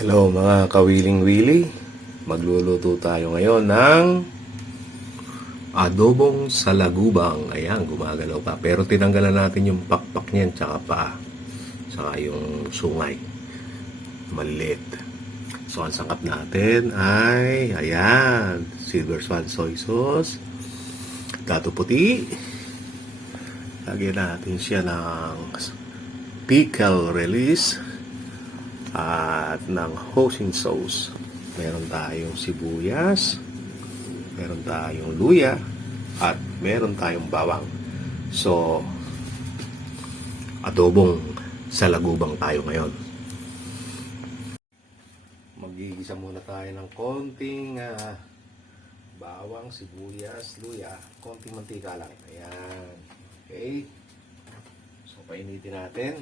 Hello mga kawiling-wili. Magluluto tayo ngayon ng adobong salagubang. Ayan, gumagalaw pa. Pero tinanggalan natin yung pakpak niyan, tsaka pa. Tsaka yung sungay. Maliit. So, ang sangkap natin ay, ayan, silver swan soy sauce, dato puti. Lagyan natin siya ng pickle release at ng hoisin sauce. Meron tayong sibuyas, meron tayong luya, at meron tayong bawang. So, adobong salagubang tayo ngayon. Magigisa muna tayo ng konting bawang, sibuyas, luya, konting mantika lang. Ayan. Okay. So, painitin natin.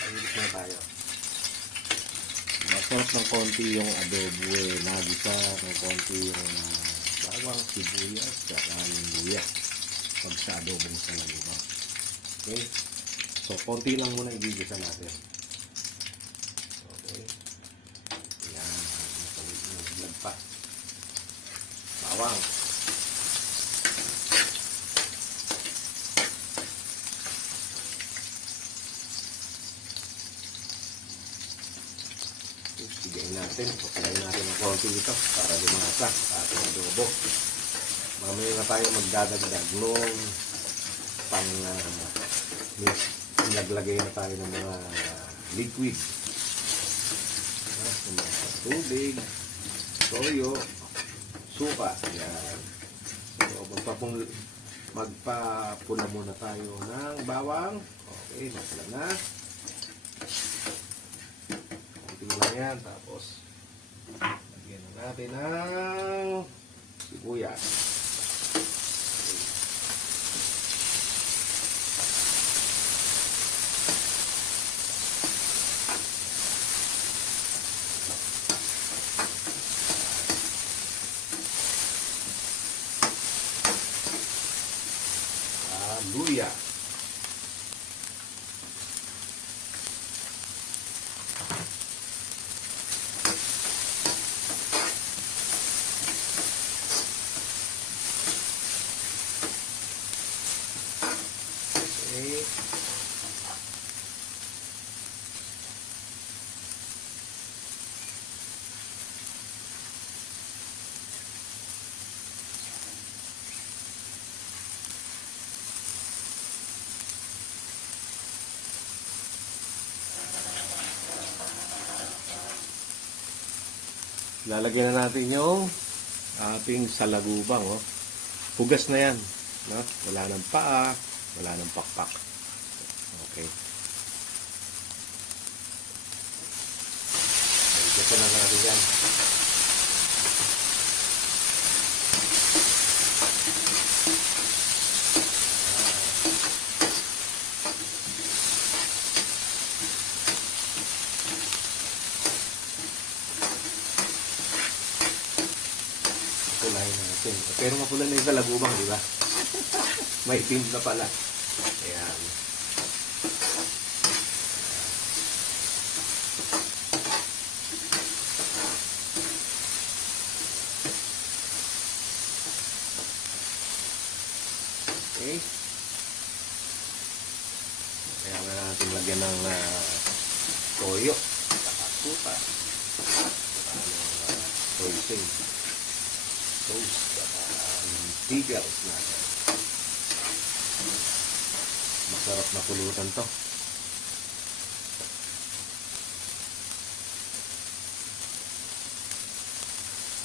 Painit na tayo. Masarap ng konti yung adobo nagisa ng konti yung bawang, sibuyas, saka yung luya pag sa adobong salagubang. Okay? So, konti lang muna igigisa natin. Okay? Yan. Naglag pa. Bawang. Sigayin natin. Pagkain natin ng konti ito para lumasa sa ating adobo. Mamaya na tayo magdadagdag nung naglagay na tayo ng mga liquid. Yung mga tubig, toyo, suka. Yan. So, magpapula muna tayo ng bawang. Okay, napula na. Lang yan, tapos lagyan na natin ng sibuyas. Luya. Okay. Lalagyan na natin yung ating salagubang. Oh. Hugas na yan. No? Wala nang paa, wala nang pakpak. Okay. Hugasan na natin yan. Pulahin natin. Pero mapula na yung salagubang, di ba? May team na pala. Ayan. Okay. Kaya na natin lagyan ng toyo. Saka suka. Saka hoisin sauce. Saka pickles natin. Masarap na pulutan to.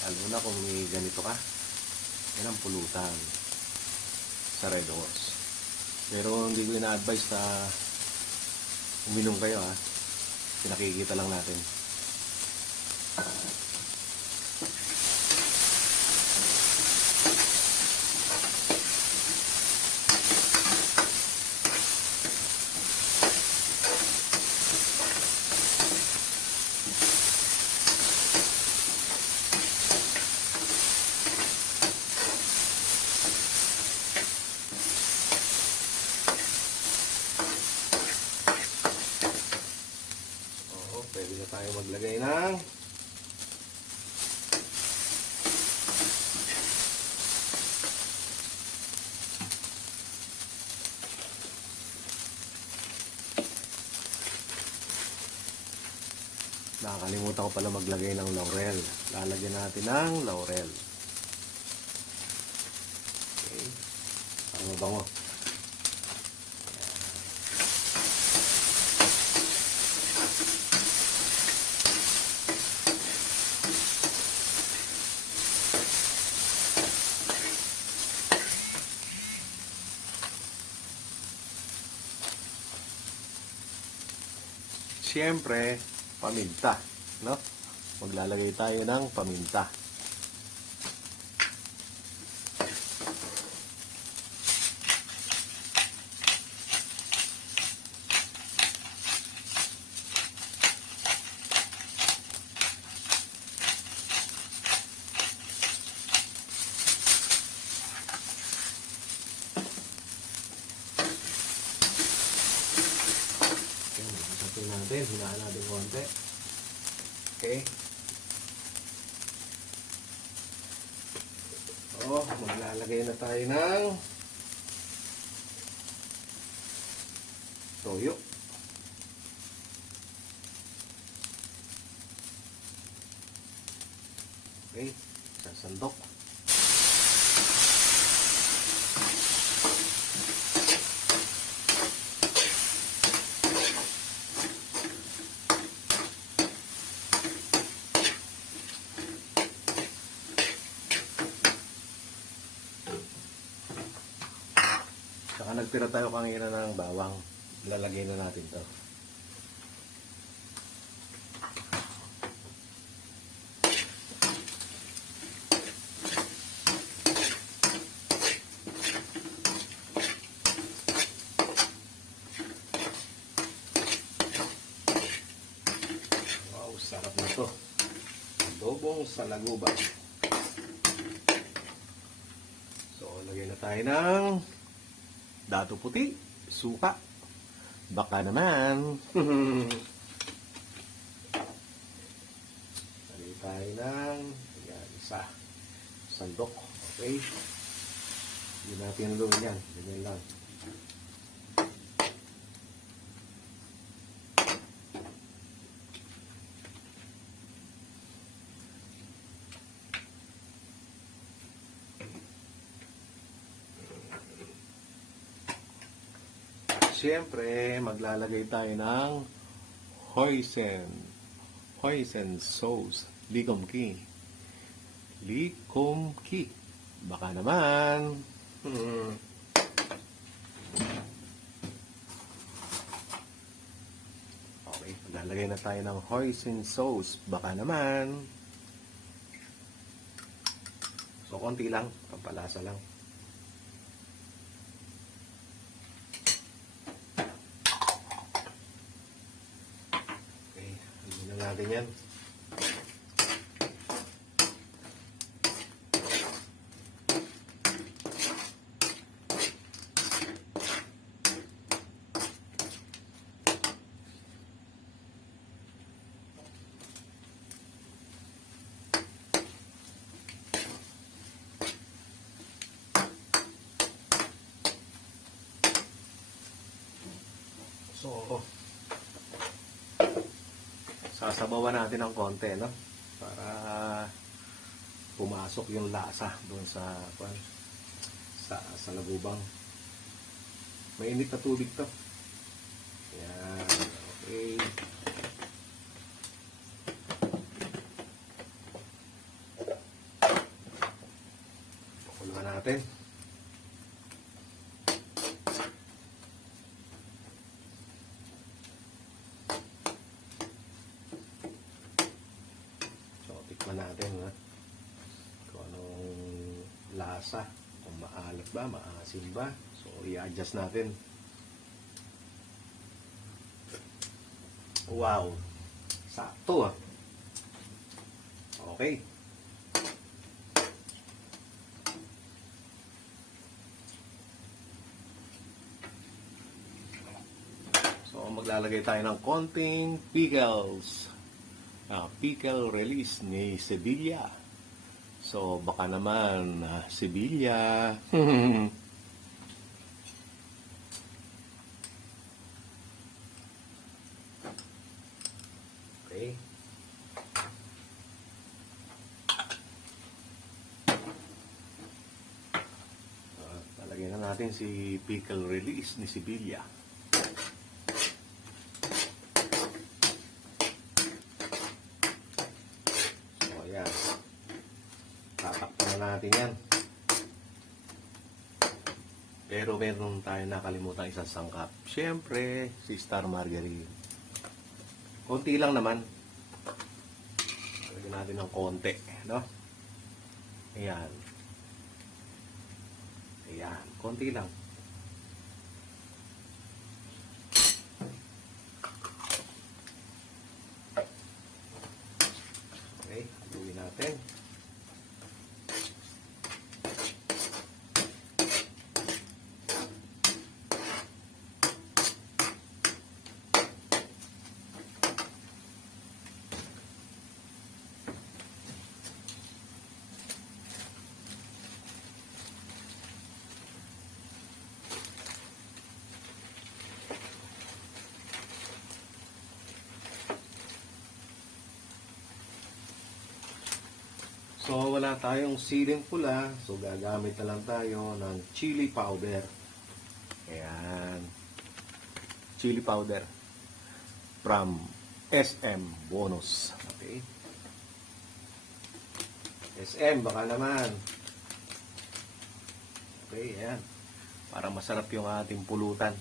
Lalo na kung may ganito ka, yan ang pulutan sa Red Horse. Pero hindi ko ina-advise na uminom kayo ha. Pinakikita lang natin. Pwede na tayo maglagay ng nakakalimutan ko pala maglagay ng laurel. Lalagyan natin ng laurel. Okay. Para mabango. Siyempre, paminta, no? Maglalagay tayo ng paminta. Natin, hinaan natin konti. Okay. So, maglalagay na tayo ng toyo. Okay, sasandok. Saka nagtira tayo kanina ng bawang. Lalagay na natin to. Wow, sarap na to. Adobong salagubang. So, lagay na tayo ng dato puti, suka. Baka naman. Lagay tayo ng isa. Sandok. Okay. Hindi natin haluin yan. Ganyan lang. Siyempre, maglalagay tayo ng hoisin sauce, likomki. Likomki. Baka naman. Okay, maglalagay na tayo ng hoisin sauce. Baka naman. So, konti lang. Pampalasa lang. Natin yan. So, sasabawan natin ng konti, no? Para pumasok yung lasa doon sa lagubang. Mainit na tubig to. Yan. Okay. Pakuluan natin. Tikman natin, ha? Kung anong lasa, kung maalat ba, maasim ba. So, i-adjust natin. Wow! Sakto, ha? Okay. So, maglalagay tayo ng konting pickles. pickle release ni Sevilla. So, baka naman, Sevilla. Okay. Talagyan na natin si pickle release ni Sevilla. So, ayan. Tatakpan na natin yan. Pero meron tayo nakalimutan isang sangkap. Siyempre, si Star Margarine. Konti lang naman. Lagyan natin ng konti, no? Ayan. Ayan, konti lang. Okay, haluin natin. So, wala tayong siling pula. So, gagamit na lang tayo ng chili powder. Ayan. Chili powder. From SM Bonus. Okay. SM, baka naman. Okay, ayan. Para masarap yung ating pulutan.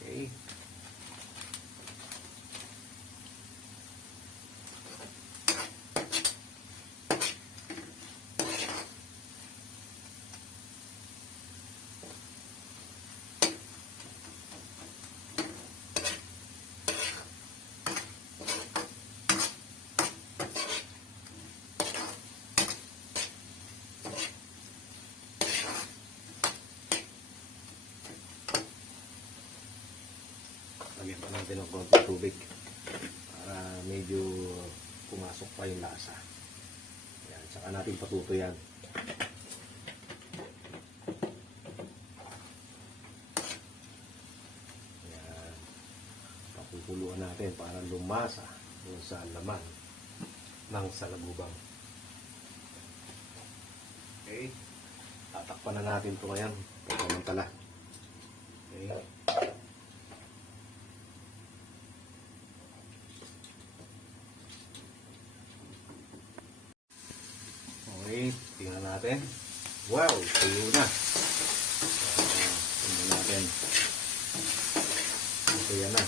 Okay. Lagyan pa natin ng konting tubig para medyo pumasok pa yung lasa. Ayan, saka natin patutuyan. Ayan, papupuluan natin para lumasa doon sa laman ng salagubang. Okay, tatakpan na natin ito ngayon pagkamantala. Okay. Okay, tingnan natin. Wow, tuyo na. Tingnan natin. Ito yan na.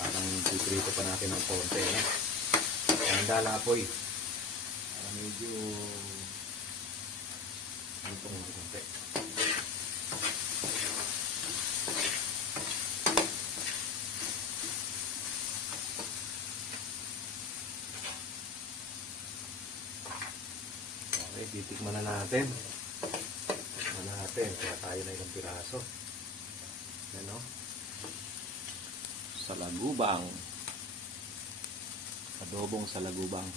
Parang piprito pa natin ng konti. Ang dalapoy. Para medyo itong konti. Okay, titikman na natin. Titikman natin. Kaya tayo na ilang piraso. Ano? Salagubang. Adobong salagubang.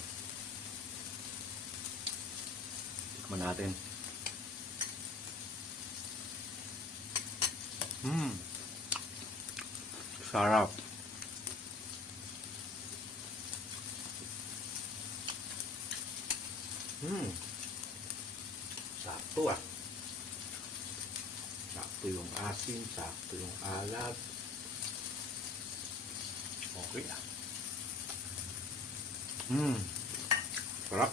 Tikman natin. Sarap. Sakto ah. Sakto yung asin, sakto yung alat. Okay ah. Sarap.